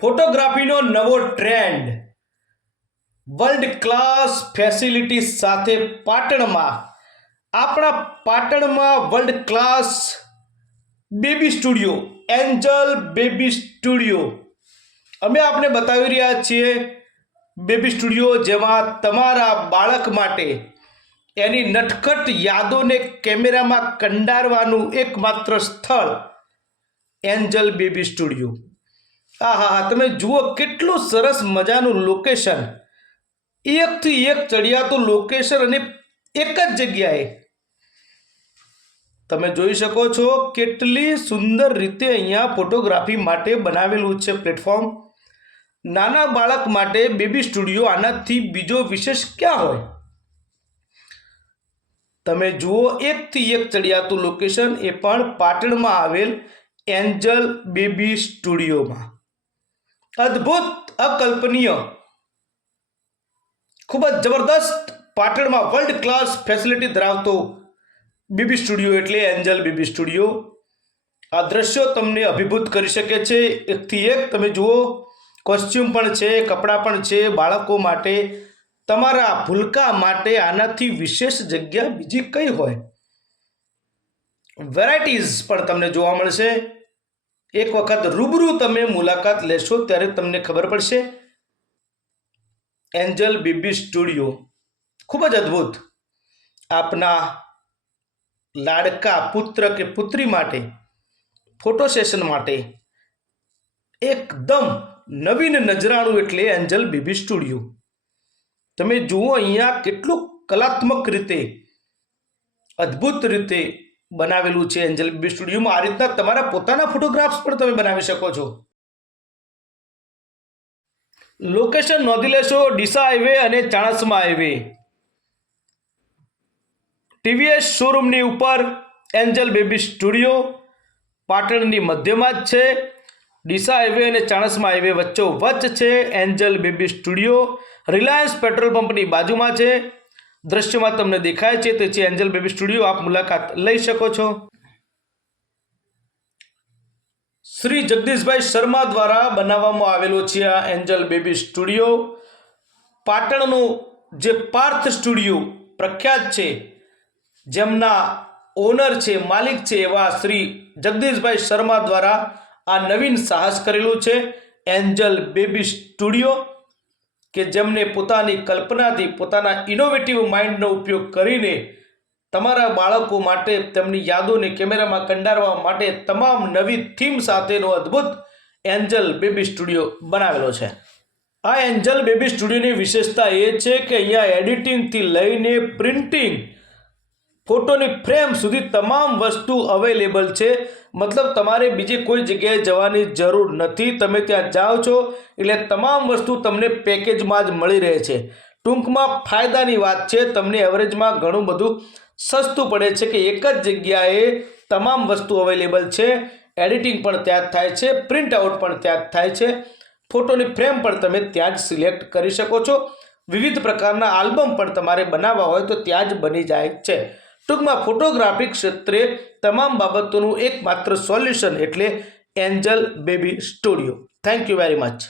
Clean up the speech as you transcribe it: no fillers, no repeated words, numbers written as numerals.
ફોટોગ્રાફીનો નવો trend world class facility સાથે પાટણમાં world class baby studio Angel baby studio અમે આપને બતાવી રહ્યા છીએ બેબી સ્ટુડિયો જેમાં તમારા બાળક માટે એની નટખટ યાદોને કેમેરામાં કંડારવાનું એકમાત્ર સ્થળ એન્જલ બેબી સ્ટુડિયો। હા તમે જુઓ કેટલું સરસ મજાનું લોકેશન, એકથી એક ચડિયાતું લોકેશન અને એક જ જગ્યાએ તમે જોઈ શકો છો કેટલી સુંદર રીતે અહીંયા ફોટોગ્રાફી માટે બનાવેલું છે પ્લેટફોર્મ। નાના બાળક માટે બેબી સ્ટુડિયો આનાથી બીજો વિશેષ ક્યાં હોય? તમે જુઓ એકથી એક ચડિયાતું લોકેશન, એ પણ પાટણમાં આવેલ એન્જલ બેબી સ્ટુડિયોમાં। અદ્ભુત, અકલ્પનીય, ખૂબ જ જબરદસ્ત પાટણમાં વર્લ્ડ ક્લાસ ફેસિલિટી ધરાવતો બેબી સ્ટુડિયો એટલે એન્જલ બેબી સ્ટુડિયો। આ દ્રશ્યો તમને અભિભૂત કરી શકે છે। એકથી એક તમે જુઓ, કોસ્ચ્યુમ પણ છે, કપડાં પણ છે બાળકો માટે। તમારા ભૂલકા માટે આનાથી વિશેષ જગ્યા બીજી કઈ હોય? વેરાયટીઝ પણ તમને જોવા મળશે। એક વખત રૂબરૂ તમે મુલાકાત લેશો ત્યારે તમને ખબર પડશે। એન્જલ બેબી સ્ટુડિયો ખૂબ જ અદ્ભુત, આપના લાડકા પુત્ર કે પુત્રી માટે ફોટો સેશન માટે એકદમ નવીન નજરાણું એટલે એન્જલ બેબી સ્ટુડિયો। તમે જુઓ અહીંયા કેટલું કલાત્મક રીતે, અદ્ભુત રીતે બનાવેલું છે એન્જલ બેબી સ્ટુડિયોમાં। આ રીતના તમારા પોતાના ફોટોગ્રાફ્સ પણ તમે બનાવી શકો છો। લોકેશન નોંધી લેશો, ડીસા હાઈવે અને ચાણસ્મા હાઈવે, ટીવીએસ શોરૂમની ઉપર એન્જલ બેબી સ્ટુડિયો પાટણની મધ્યમાં જ છે। ડીસા હાઈવે અને ચાણસ્મા હાઈવે વચ્ચોવચ્ચ છે Angel baby studio. Reliance petrol પંપની બાજુમાં છે। દ્રશ્યમાં તમને દેખાય છે તે છે એન્જલ બેબી સ્ટુડિયો। આપ મુલાકાત લઈ શકો છો। શ્રી જગદીશભાઈ શર્મા દ્વારા બનાવવામાં આવેલો છે આ એન્જલ બેબી સ્ટુડિયો। પાટણનું જે પાર્થ સ્ટુડિયો પ્રખ્યાત છે, જેમના ઓનર છે, માલિક છે એવા શ્રી જગદીશભાઈ શર્મા દ્વારા આ નવીન સાહસ કરેલું છે એન્જલ બેબી સ્ટુડિયો, કે જેમને પોતાની કલ્પનાથી, પોતાના ઇનોવેટિવ માઇન્ડનો ઉપયોગ કરીને તમારા બાળકો માટે તેમની યાદોને કેમેરામાં કંડારવા માટે તમામ નવી થીમ સાથેનો અદ્ભુત એન્જલ બેબી સ્ટુડિયો બનાવેલો છે। આ એન્જલ બેબી સ્ટુડિયોની વિશેષતા એ છે કે અહીંયા એડિટિંગથી લઈને પ્રિન્ટિંગ, ફોટોની ફ્રેમ સુધી તમામ વસ્તુ અવેલેબલ છે। મતલબ તમારે બીજી કોઈ જગ્યાએ જવાની જરૂર નથી। તમે ત્યાં જાઓ છો એટલે તમામ વસ્તુ તમને પેકેજમાં જ મળી રહે છે। ટૂંકમાં ફાયદાની વાત છે, તમને એવરેજમાં ઘણું બધું સસ્તું પડે છે કે એક જ જગ્યાએ તમામ વસ્તુ અવેલેબલ છે। એડિટિંગ પણ ત્યાં જ થાય છે, પ્રિન્ટ આઉટ પણ ત્યાં જ થાય છે, ફોટોની ફ્રેમ પણ તમે ત્યાં જ સિલેક્ટ કરી શકો છો। વિવિધ પ્રકારના આલ્બમ પણ તમારે બનાવવા હોય તો ત્યાં જ બની જાય છે। ટૂંકમાં ફોટોગ્રાફી ક્ષેત્રે તમામ બાબતોનું એકમાત્ર સોલ્યુશન એટલે Angel baby studio. Thank you very much.